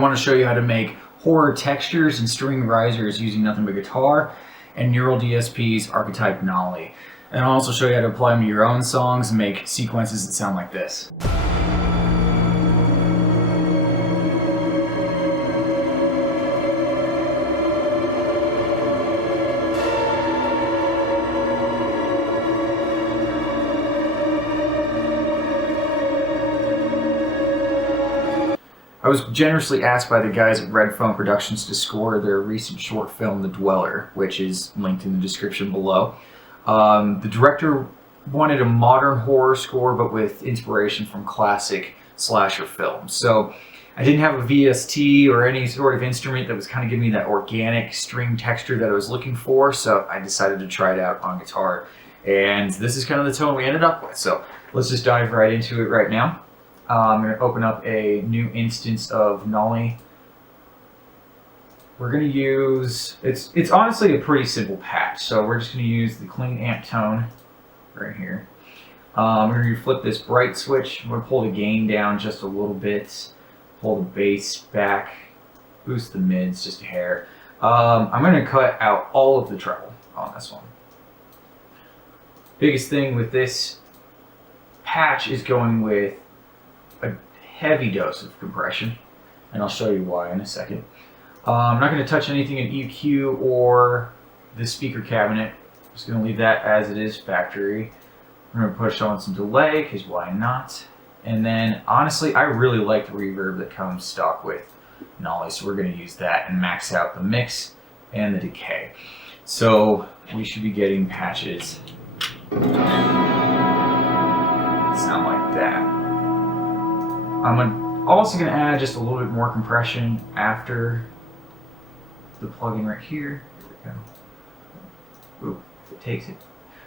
want to show you how to make horror textures and string risers using nothing but guitar and Neural DSP's Archetype Nolly. And I'll also show you how to apply them to your own songs and make sequences that sound like this. I was generously asked by the guys at PhoneProductions to score their recent short film, The Dweller, which is linked in the description below. The director wanted a modern horror score, but with inspiration from classic slasher films. So I didn't have a VST or any sort of instrument that was kind of giving me that organic string texture that I was looking for, so I decided to try it out on guitar. And this is kind of the tone we ended up with. So let's just dive right into it right now. I'm going to open up a new instance of Nolly. We're going to use, it's honestly a pretty simple patch, so we're just going to use the clean amp tone right here. We're going to flip this bright switch. I'm going to pull the gain down just a little bit, pull the bass back, boost the mids just a hair. I'm going to cut out all of the treble on this one. Biggest thing with this patch is going with a heavy dose of compression, and I'll show you why in a second. I'm not going to touch anything in EQ or the speaker cabinet. I'm just going to leave that as it is factory. I'm going to push on some delay, because why not? And then honestly, I really like the reverb that comes stock with Nolly, so we're going to use that and max out the mix and the decay. So we should be getting patches that sound like that. I'm also going to add just a little bit more compression after the plugin right here. Here we go. Ooh, it takes it.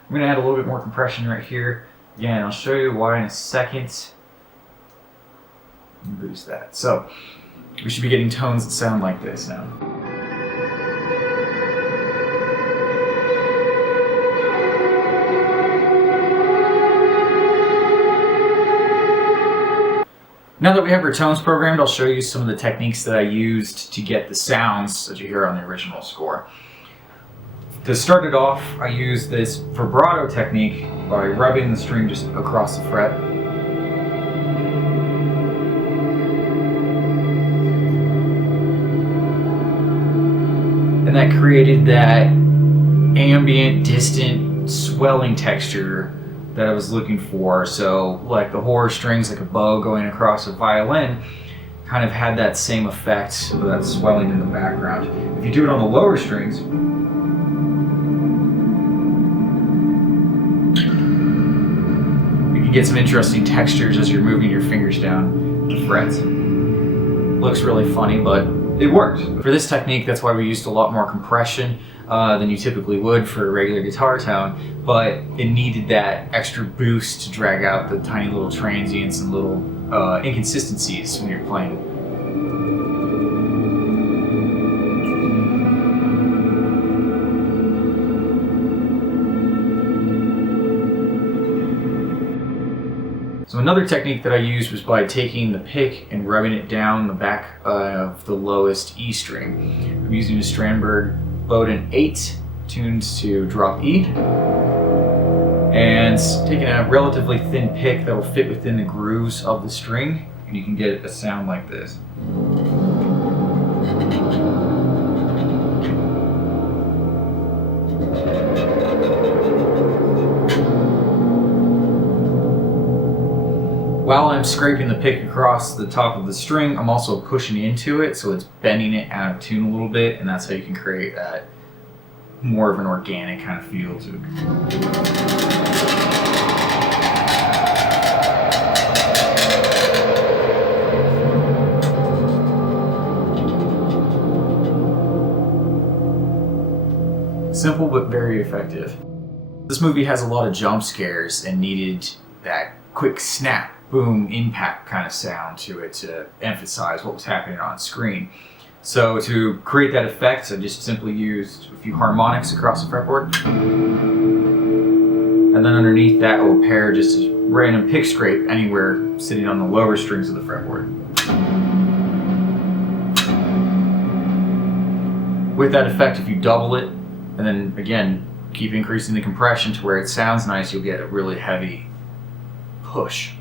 I'm going to add a little bit more compression right here. Again, I'll show you why in a second. And boost that. So we should be getting tones that sound like this now. Now that we have our tones programmed, I'll show you some of the techniques that I used to get the sounds that you hear on the original score. To start it off, I used this vibrato technique by rubbing the string just across the fret. And that created that ambient, distant, swelling texture that I was looking for. So like the horror strings, like a bow going across a violin, kind of had that same effect of that swelling in the background. If you do it on the lower strings, you can get some interesting textures as you're moving your fingers down the frets. Looks really funny, but it worked. For this technique, that's why we used a lot more compression than you typically would for a regular guitar tone, but it needed that extra boost to drag out the tiny little transients and little inconsistencies when you're playing. So another technique that I used was by taking the pick and rubbing it down the back of the lowest E string. I'm using a Strandberg Bowden 8 tuned to drop E, and taking a relatively thin pick that will fit within the grooves of the string, and you can get a sound like this. While I'm scraping the pick across the top of the string, I'm also pushing into it, so it's bending it out of tune a little bit, and that's how you can create that more of an organic kind of feel to it. Simple but very effective. This movie has a lot of jump scares and needed that quick snap, boom, impact kind of sound to it to emphasize what was happening on screen. So to create that effect, I just simply used a few harmonics across the fretboard. And then underneath that, I will pair just a random pick scrape anywhere sitting on the lower strings of the fretboard. With that effect, if you double it, and then again, keep increasing the compression to where it sounds nice, you'll get a really heavy push.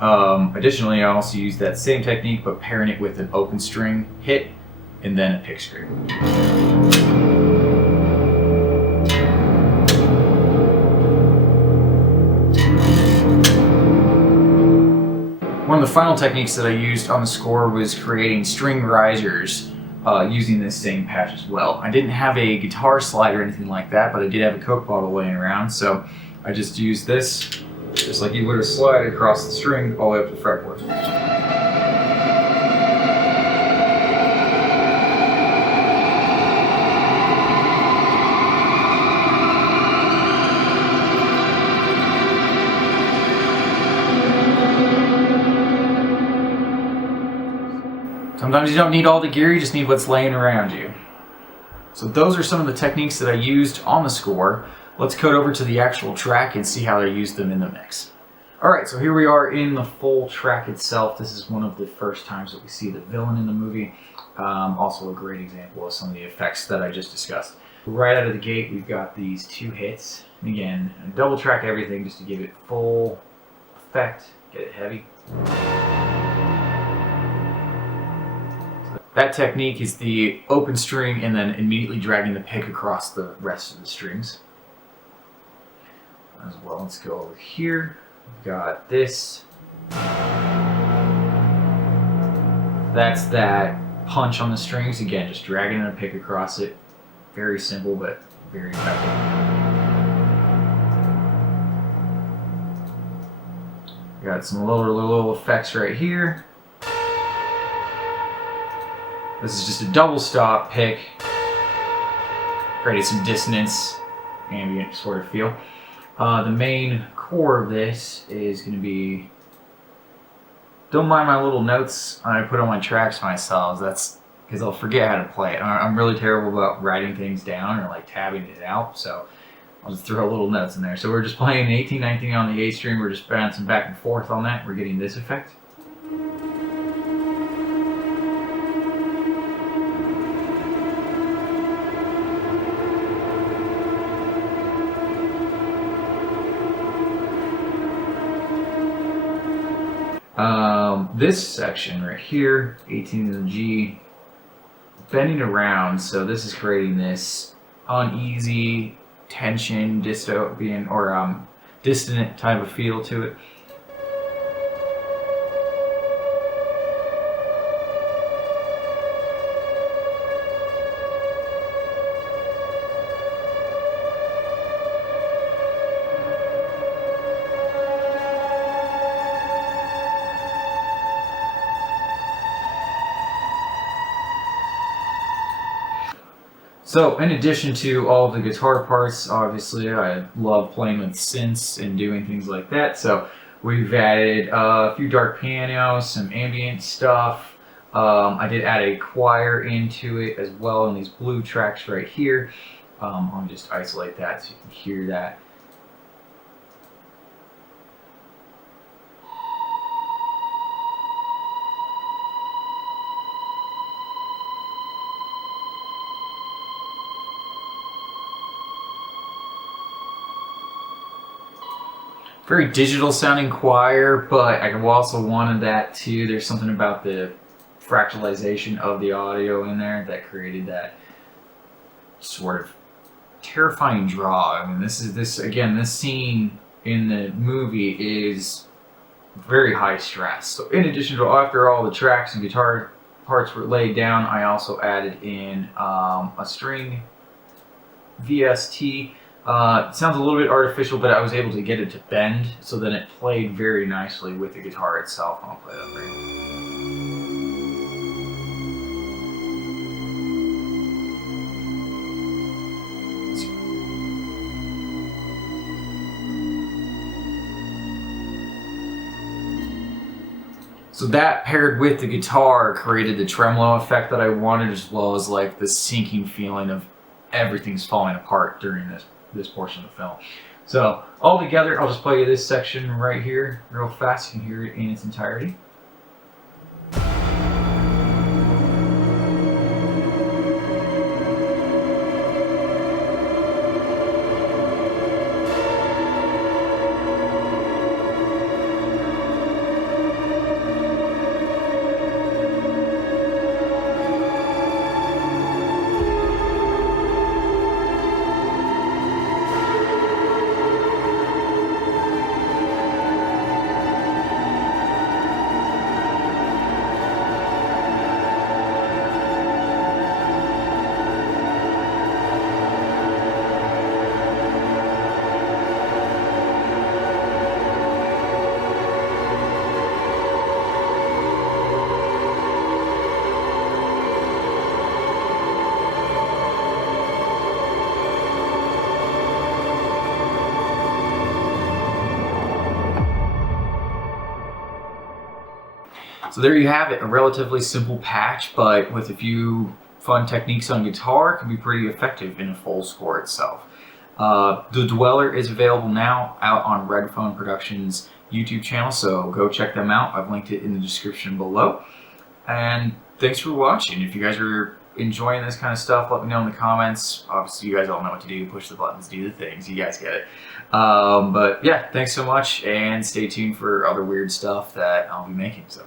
Additionally, I also use that same technique, but pairing it with an open string hit, and then a pick string. One of the final techniques that I used on the score was creating string risers using this same patch as well. I didn't have a guitar slide or anything like that, but I did have a Coke bottle laying around, so I just used this, just like you would a slide across the string all the way up to the fretboard. Sometimes you don't need all the gear, you just need what's laying around you. So those are some of the techniques that I used on the score. Let's code over to the actual track and see how I used them in the mix. Alright, so here we are in the full track itself. This is one of the first times that we see the villain in the movie. Also a great example of some of the effects that I just discussed. Right out of the gate, we've got these two hits. And again, I double track everything just to give it full effect, get it heavy. That technique is the open string and then immediately dragging the pick across the rest of the strings. As well, let's go over here. We've got this. That's that punch on the strings. Again, just dragging the pick across it. Very simple, but very effective. Got some little effects right here. This is just a double stop pick, creating some dissonance, ambient sort of feel. The main core of this is going to be, don't mind my little notes I put on my tracks myself, that's because I'll forget how to play it. I'm really terrible about writing things down or like tabbing it out, so I'll just throw little notes in there. So we're just playing 18-19 on the A string, we're just bouncing back and forth on that, we're getting this effect. This section right here, 18 to the G, bending around, so this is creating this uneasy tension, dystopian, or dissonant type of feel to it. So in addition to all of the guitar parts, obviously I love playing with synths and doing things like that. So we've added a few dark pianos, some ambient stuff. I did add a choir into it as well in these blue tracks right here. I'll just isolate that so you can hear that. Very digital sounding choir, but I also wanted that too. There's something about the fractalization of the audio in there that created that sort of terrifying draw. I mean, this scene in the movie is very high stress. So in addition to after all the tracks and guitar parts were laid down, I also added in a string VST. It sounds a little bit artificial, but I was able to get it to bend, so then it played very nicely with the guitar itself. I'll play that for you. So that paired with the guitar created the tremolo effect that I wanted, as well as like the sinking feeling of everything's falling apart during this portion of the film. So all together, I'll just play you this section right here real fast. You can hear it in its entirety. So there you have it, a relatively simple patch, but with a few fun techniques on guitar, can be pretty effective in a full score itself. The Dweller is available now out on PhoneProductions YouTube channel, so go check them out. I've linked it in the description below. And thanks for watching. If you guys are enjoying this kind of stuff, let me know in the comments. Obviously, you guys all know what to do. Push the buttons, do the things. You guys get it. But yeah, thanks so much, and stay tuned for other weird stuff that I'll be making. So.